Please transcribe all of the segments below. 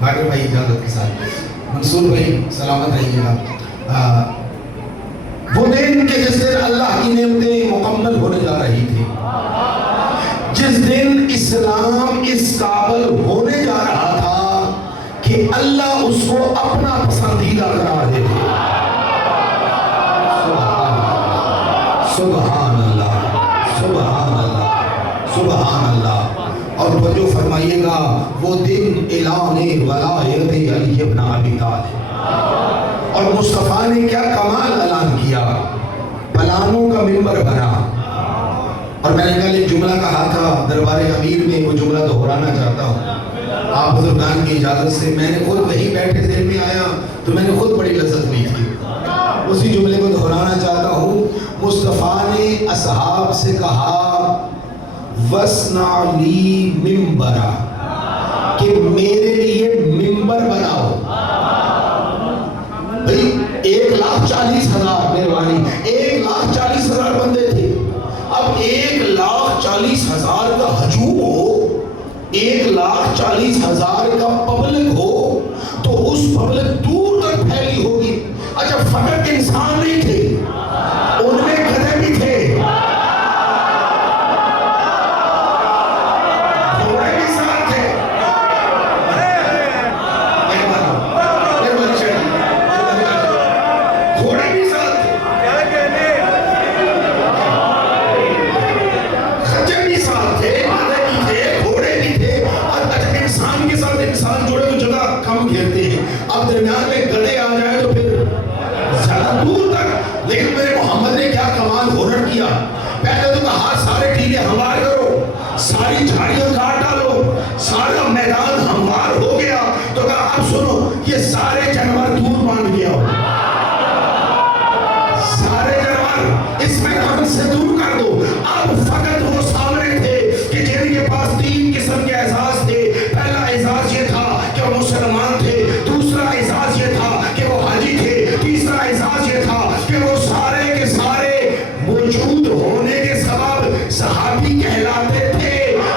ماگر بھائی اجازت کے ساتھ، منصور بھائی سلامت رہیے گا۔ وہ دن کہ جس دن اللہ کی نعمتیں مکمل ہونے جا رہی تھی، جس دن اسلام اس قابل ہونے جا رہا تھا کہ اللہ اس کو اپنا پسندیدہ قرار دے دے۔ سبحان اللہ، سبحان اللہ، سبحان اللہ۔ اور توجہ فرمائیے گا، وہ دن اعلان ولایت علی ابن ابی طالب، اور مصطفیٰ نے کیا کمال اعلان کیا، پلانوں کا منبر بنا۔ اور میں نے کل ایک جملہ کہا تھا دربار امیر میں، وہ جملہ دہرانا چاہتا ہوں آپ بزرگان کی اجازت سے۔ میں نے خود وہیں بیٹھے ذہن میں آیا تو میں نے خود بڑی لذت لی تھی، اسی جملے کو دہرانا چاہتا ہوں۔ مصطفیٰ نے اصحاب سے کہا وَاصْنَعْ لِي مِنبَرًا، کہ میرے لیے ممبر بناؤ۔ بھئی 1,40,000 مہربانی، 1,40,000 بندے تھے۔ اب 1,40,000 کا ہجوم ہو، 1,40,000 کا پبلک ہو، تو اس پبلک دور تک پھیلی ہوگی۔ اچھا فقط انسان نہیں تھے، ان میں گدھے بھی تھے، گھوڑے بھی ساتھ تھے، گھوڑے بھی ساتھ تھے، خچر بھی ساتھ تھے، گدھے بھی تھے، گھوڑے بھی تھے۔ اچھا انسان کے ساتھ انسان جوڑے تو جگہ کم گھیرتے ہیں، اب درمیان میں گدھے آ جائے تو پھر زیادہ دور تک۔ لیکن میرے محمد نے کیا کمال ہنر کیا، پہلے تو کہا سارے ٹیلے ہموار کرو، ساری جھاڑیاں کاٹ ڈالو، سارا میدان ہموار ہو گیا۔ تو کہا اب سنو، یہ سارے جانور دور باندھ گیا ہو، سارے جانور اس میدان سے دور کر دو۔ اب فقط وہ سامنے تھے کہ جن کے پاس 3 قسم کے اعزاز تھے۔ پہلا اعزاز یہ تھا کہ وہ مسلمان تھے، دوسرا اعزاز یہ تھا کہ وہ حاجی تھے، تیسرا اعزاز یہ تھا کہ وہ سارے کے سارے موجود ہونے کے سبب صحابی کہلاتے تھے۔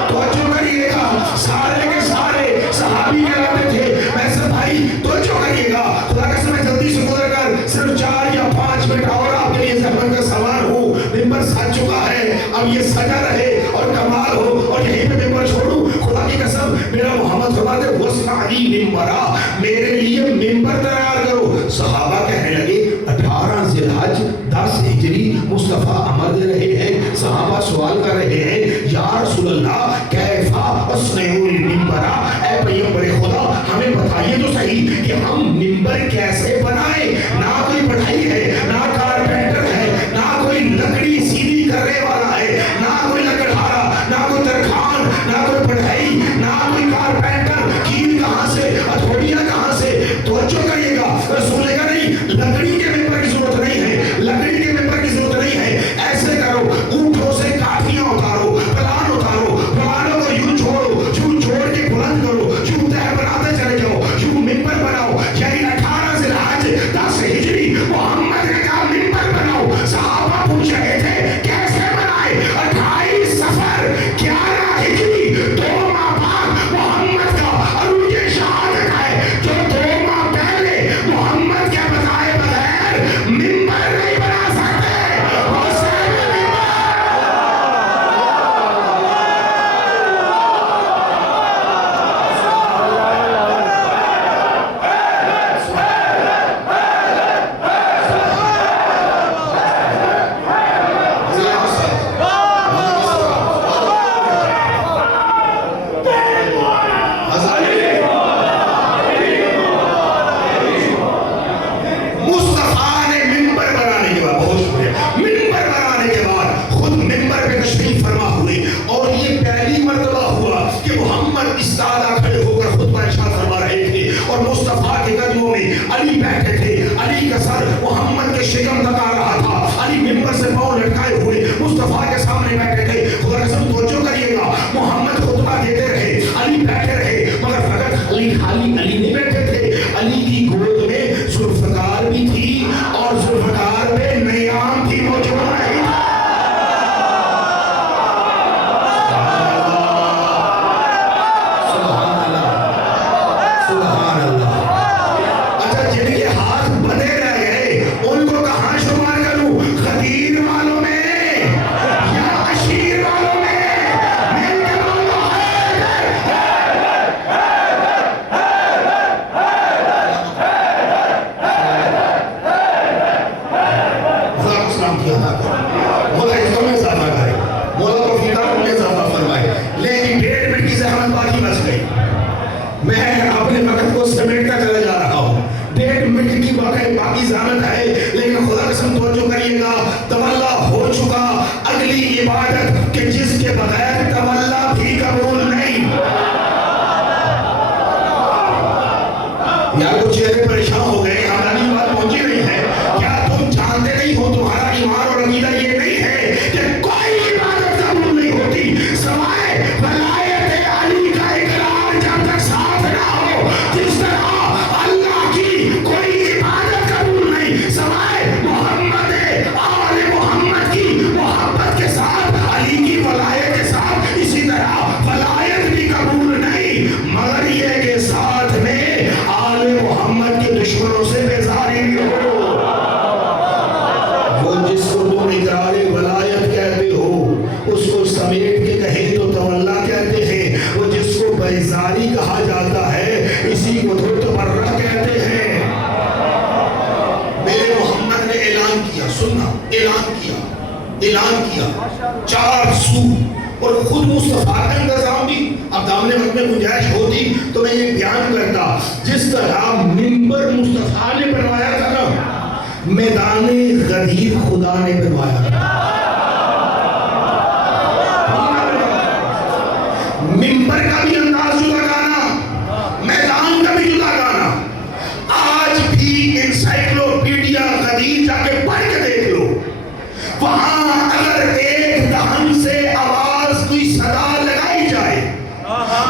توجہ کریے گا، سارے کے سارے صحابی کہلاتے تھے۔ ویسے بھائی توجہ کریے گا، خدا قسم میں جلدی سے گزر کر صرف 4 یا 5 منٹ اور آپ کے لیے زحمت کا سوال ہوں۔ ممبر سج چکا ہے، اب یہ سجا رہے اور کمال ہو، اور یہیں پہ ممبر چھوڑوں۔ خدا کی قسم میرا محمد فرماتے ہیں وَاصْنَعْ لِي مِنبَرًا، میرے لیے ممبر تیار کرو۔ صحابہ کہنے لگے 18 ذی الحج 10 ہجری مصطفیٰ امر دے رہے ہیں۔ صحابہ سوال کر رہے ہیں یا رسول اللہ کیفا اصنع المنبر، اے پیغمبر خدا ہمیں بتائیے تو صحیح کہ ہم ممبر کیسے بنائیں۔ نہ کوئی پڑھائی ہے، نہ کارپینٹر ہے، نہ کوئی لکڑی سیدھی کرنے والا ہے، نہ کوئی لکڑہارا، نہ کوئی ترخان، نہ کوئی پڑھائی، نہ کوئی کارپینٹر۔ کیل کہاں سے، ہتھوڑیاں کہاں سے؟ توجہ کریے گا، رسول نے کہا نہیں، لکڑی کے ممبر کی ضرورت نہیں ہے، لکڑی کے ممبر کی ضرورت نہیں ہے۔ ایسے کرو، اونٹوں سے کاٹھیاں اتارو، پلان اتارو، پلانوں کو یوں چھوڑو، یوں چھوڑ کے بلند کرو، یوں تہ بناتے چلے جاؤ، یوں ممبر بناؤ۔ یعنی 18 ذی الحج 10 ہجری محمد نے کہا ممبر بناؤ۔ صحابہ پوچھ رہے تھے کیسے بنائے؟ 28 صفر 11 ہجری 2 ماہ بعد محمد کا عروج شہادت ہے، جو 2 ماہ پہلے محمد کے بتائے بغیر ممبر نہیں بنا سکتے۔ حسین مصطفیٰ نے ممبر بنانے کے بعد، بہت شکریہ، ممبر بنانے کے بعد خود ممبر پہ تشریف فرما ہوئے، اور یہ پہلی مرتبہ ہوا کہ محمد استادہ کھڑے ہو کر خطبہ ارشاد فرما رہے تھے، اور مصطفیٰ کے قدموں میں علی بیٹھے تھے۔ علی کا سر محمد کے شکم تک آ رہا تھا، علی ممبر سے پاؤں لٹکائے ہوئے مصطفیٰ کے سامنے بیٹھے تھے۔ خدا قسم توجہ کریے گا، محمد خطبہ دیتے رہے، علی بیٹھے رہے، مگر فقط علی خالی علی نہیں بیٹھے تھے، علی کی گود میں ذوالفقار بھی تھی، اور ذوالفقار پہ نیام بھی موجود نہیں تھا۔ سبحان اللہ، سبحان اپنے وقت کو سمیٹتا چلا جا رہا ہوں. 1.5 منٹ کی باقی زحمت ہے, لیکن خدا قسم توجہ کریے گا, تولا ہو چکا اگلی عبادت کہ جس کے بغیر تولا بھی قبول نہیں. یا کچھ چہرے پریشان ہو گئے, ہماری بات پہنچی نہیں ہے. کیا تم جانتے نہیں ہو تمہارا ایمان اور عقیدہ یہ نہیں ہے کہ کوئی عبادت قبول نہیں ہوتی سوائے ولایت علی کا اقرار جب تک ساتھ نہ ہو. جس طرح اللہ کی کوئی عبادت قبول نہیں سوائے محمد آل محمد کی محبت کے ساتھ, علی کی ولایت کے ساتھ, اسی طرح ولایت بھی قبول نہیں مگر یہ کہ ساتھ میں آل محمد کے دشمنوں سے بیزاری بھی ہو. وہ جس کو تم اقرار ولایت کہتے ہو اس کو سمیٹ کے کہیں تو تولا کہتے ہیں, وہ جس کو بیزاری کہا جاتا ہے اسی کو تو تبرہ کہتے ہیں. میرے محمد نے اعلان کیا, سننا, اعلان کیا 4 سو, اور خود مصطفیٰ کا انتظام بھی. اب دامنے وقت میں گنجائش ہوتی تو میں یہ بیان کرتا, جس طرح منبر مصطفیٰ نے بنوایا تھا نا, میدان غدیر خدا نے بنوایا تھا. منبر کا بھی انداز جدا گانا, میدان کا بھی جدا گانا. آج بھی انسائکلوپیڈیا غدیر جا کے پڑھ کے دیکھ لو, وہاں اگر ایک دہن سے آواز کوئی صدا لگائی جائے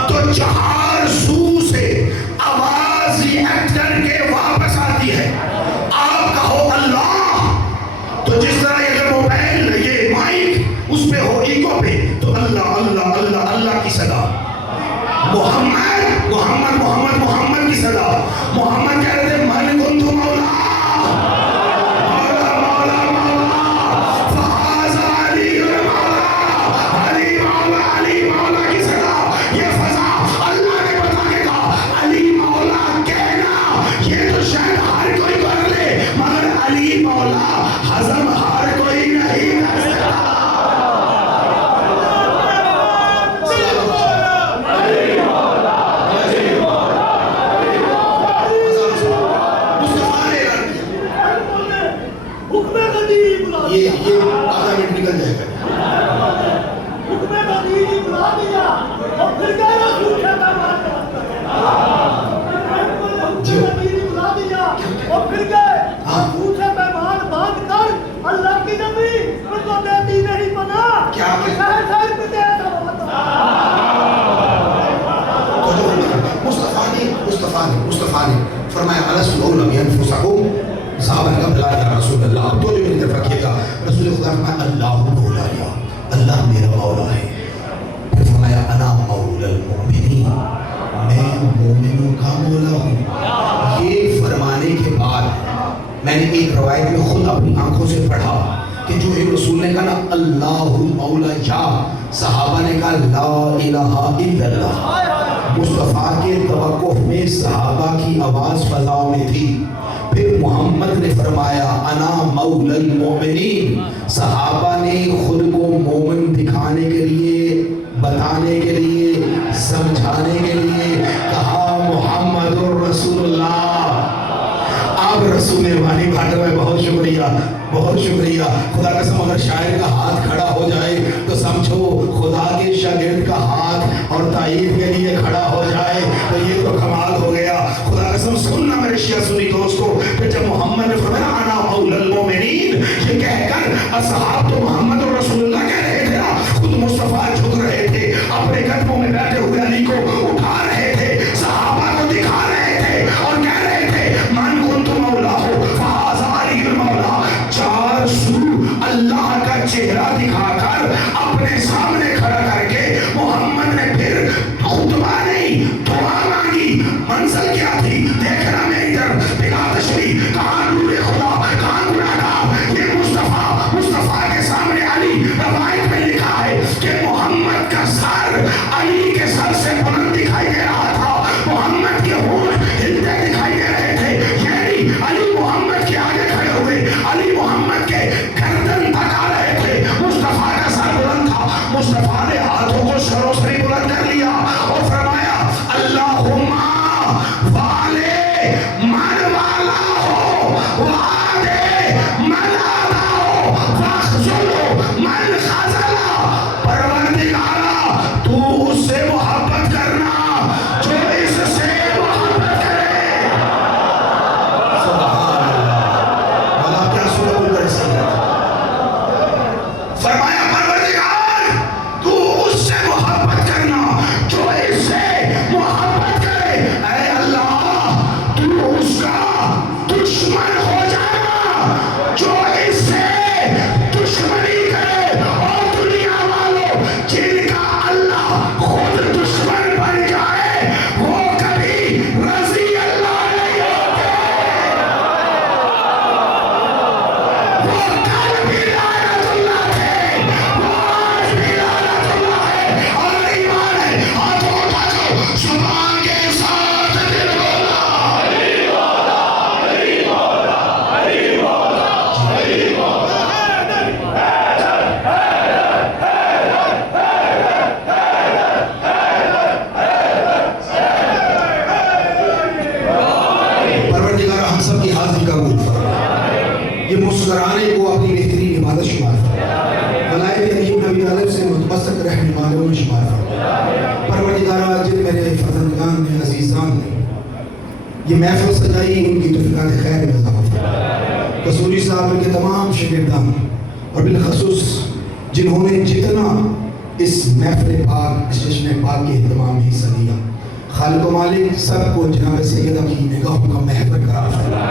تو 4 سو سے آواز ریئیکٹ کر کے واپس آتی ہے. آپ کہو اللہ, تو جس طرح یہ موبائل یہ مائک اس پہ ہو ایکو پہ, تو اللہ اللہ اللہ اللہ کی صدا, محمد محمد محمد محمد کی صدا. محمد کہہ رہے تھے من کنت مولا ہضم ہر کوئی نہیں کر سکتا. یہ آدھا منٹ نکل جائے گا. اللہ کی نبی ان کو دیتی نہیں بنا کیا مصطفیٰ نے فرمایا الست اولم بانفسکم, صحابہ نے کہا بلا یا رسول اللہ. اب تو جو میری طرف رکھیے گا, رسول خدا فرمایا اللہ مولایا, اللہ میرا مولا ہے. پھر فرمایا انا مولا المؤمنین, میں مومنوں کا مولا ہوں. یہ فرمانے کے بعد میں نے ایک روایت میں خود اپنی آنکھوں سے پڑھا کہ جو ایک رسول نے کہا نا اللہ مولا یا, صحابہ نے کہا لا الہ الا اللہ. مصطفیٰ کے توقف میں صحابہ کی آواز فضاؤں میں تھی. پھر محمد نے فرمایا انا مولا المؤمنین. صحابہ نے خود کو مومن دکھانے کے لیے, بتانے کے لیے, سمجھانے کے لیے کہا محمد رسول اللہ. آپ رسول مہربانی بھاٹر میں بہت شکریہ, بہت شکریہ. خدا قسم اگر شاعر کا ہاتھ کھڑا ہو جائے تو سمجھو خدا کے شاگرد کا ہاتھ اور تائید کے لیے کھڑا ہو جائے تو یہ تو کمال ہو گیا. خدا قسم سننا میرے شیعہ سنی دوستو, کہ جب محمد نے فرمایا انا مولا المؤمنین یہ کہہ کر اصحاب تو محمد اور رسول اللہ کہہ رہے تھے نا, خود مصطفیٰ جھک رہے تھے, اپنے قدموں میں بیٹھے ہوئے علی کو اٹھا رہے تھے, صحابہ کو دکھا رہے تھے اور کہہ رہے تھے من کنت مولا ہو فہذا علی المولا. 4 سو اللہ کا چہرہ دکھا کر اپنے سامنے کھڑا کر کے محمد نے پھر خطبہ نہیں دعا مانگی. منزل کیا تھی دیکھنا میری طرف, بلا تشبیہ, کہاں نور خدا کہاں گناہگار. یہ مصطفیٰ کے سامنے علی, روایت میں لکھا ہے کہ محمد کا سر علی کے سر سے بلند دکھائی دے رہا تھا, محمد کے ہونٹ ہلتے دکھائی دے رہے تھے. یعنی علی محمد کے آگے کھڑے ہوئے, علی محمد کے گردن تکا رہے تھے. مصطفیٰ کا سر بلند تھا, مصطفیٰ نے ہاتھوں کو سروں سے بلند کر لیا اور فرمایا اللہم مسکرانے کو اپنی بہترین عبادت شمار فرما، ملائکہ علی بن ابی طالب سے متمسک رہنے والوں میں شمار فرما۔ پروردگارہ جن میرے فرزندگان نے عزیزان نے یہ محفل سجائی، ان کی توفیقات خیر میں اضافہ فرما۔ قصوری صاحب کے تمام شاگردان اور بالخصوص جنہوں نے جتنا اس محفل پاک، اس جشن پاک کے اہتمام میں حصہ لیا، خالق و مالک سب کو جناب سیدہ کی نگاہوں کا محور قرار فرما،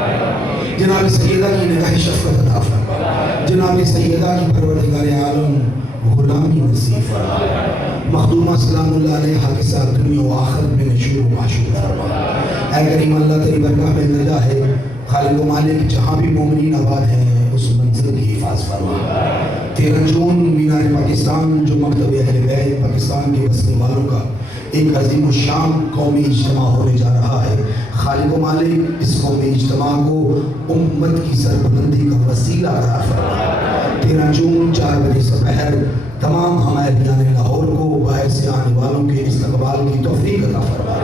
جناب سیدہ کی نگاہ شفقت عطا فرما، جناب سیدہ کی پروردگار عالم غلامی نصیب فرما، مخدومہ سلام اللہ علیہ کے ساتھ دنیا و آخرت میں نشور و معشور فرما۔ اے کریم اللہ تیری برگاہ میں ندا ہے، خالق و مالک جہاں بھی مومنین آباد ہیں اس منزل کی حفاظ فرما۔ 13 جون مینار پاکستان جو مکتب اہل بیت پاکستان کے بسنے والوں کا ایک عظیم الشان قومی اجتماع ہونے جا رہا ہے، خالق و مالک اس قومی اجتماع کو امت کی سربلندی کا وسیلہ قرار فرما۔ 13 جون 4 بجے سپہر تمام حمایتیان لاہور کو باہر سے آنے والوں کے استقبال کی توفیق عطا فرما۔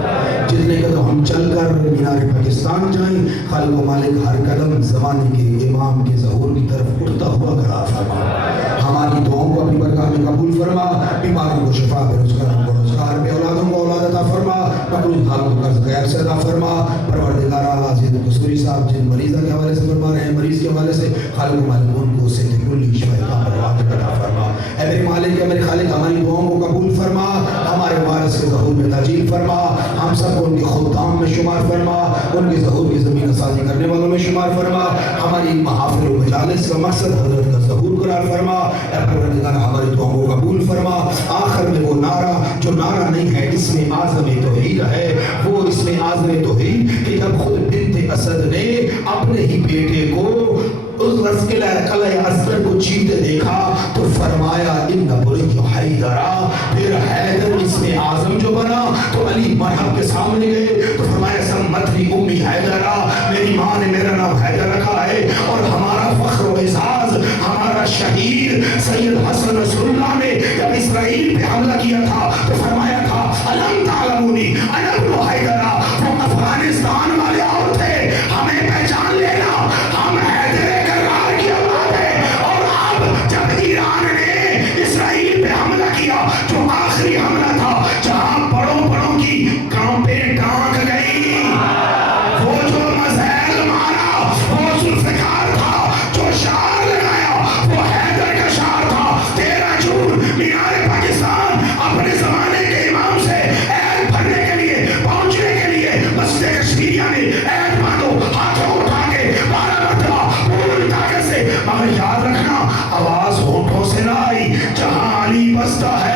جتنے قدم ہم چل کر مینار پاکستان جائیں، خالق و مالک ہر قدم زمانے کے امام کے ظہور کی طرف اٹھتا ہوا قرار فرما۔ ہماری دعاؤں کو اپنی برگاہ میں قبول فرما، بیماروں کو شفا، بے روزگاروں کو روزگار، بے اولادوں کو اولاد عطا فرما، مقروض حال کو قرض غیر سے عطا فرما۔ پروردگارہ عزیز قصوری صاحب جن مریضہ کے حوالے سے فرما رہے ہیں، مریض کے حوالے سے خالق و مالک ان کو صحت کلی شفا کامل واجب عطا فرما۔ اے میرے مالک، اے میرے خالق، ہماری دعاؤں کو قبول فرما، ہمارے وارث کے ظہور میں تاجیل فرما، ہم سب کو ان کے خدام میں شمار فرما، ان کے ظہور کی زمین سازی کرنے والوں میں شمار فرما۔ ہماری محافل و مجالس کا مقصد حضرت کا ظہور قرار فرما۔ اے پروردگار ہماری دعاؤں کو قبول فرما۔ آخر میں وہ نعرہ جو نعرہ نہیں ہے، اس میں اعظم توحید ہے، وہ اس میں اعظم توحید کہ جب خود بنت اسد نے اپنے ہی بیٹے کو اس قلعہ اصغر کو چیرتے دیکھا تو فرمایا ان بری حیدرہ، پھر حیدر اس میں اعظم جو بنا تو علی مرحب کے سامنے گئے تو فرمایا سمتنی امی حیدرہ، میری ماں نے میرا نام حیدر رکھا ہے، اور ہمارا فخر و اعزاز ہمارا شہید سید حسن نصر اللہ نے جب اسرائیل پہ حملہ کیا تھا تو فرمایا تھا الم تعلمونی انا ابن حیدرہ، وہ افغانستان والے اور تھے، ہمیں پہچان لینا، ہم حیدر کرار کی اولاد ہے۔ اور اب جب ایران نے اسرائیل پہ حملہ کیا جو آخری حملہ تھا جہاں بڑوں بڑوں کی کانپیں ڈانک گئی، وہ جو مزید مارا وہ ذوالفقار تھا، جو شعار لگایا وہ حیدر کا شعار تھا۔ 13 جون مینار پاکستان اپنے زمانے کے امام سے عہد بھرنے کے لیے پہنچنے کے لیے مسجد کشمیریہ میں عہد باندھو، ہاتھوں اٹھا کے 12 مرتبہ پوری طاقت سے، مگر یاد رکھنا آواز ہونٹوں سے نہ آئی، جہاں علی بستا ہے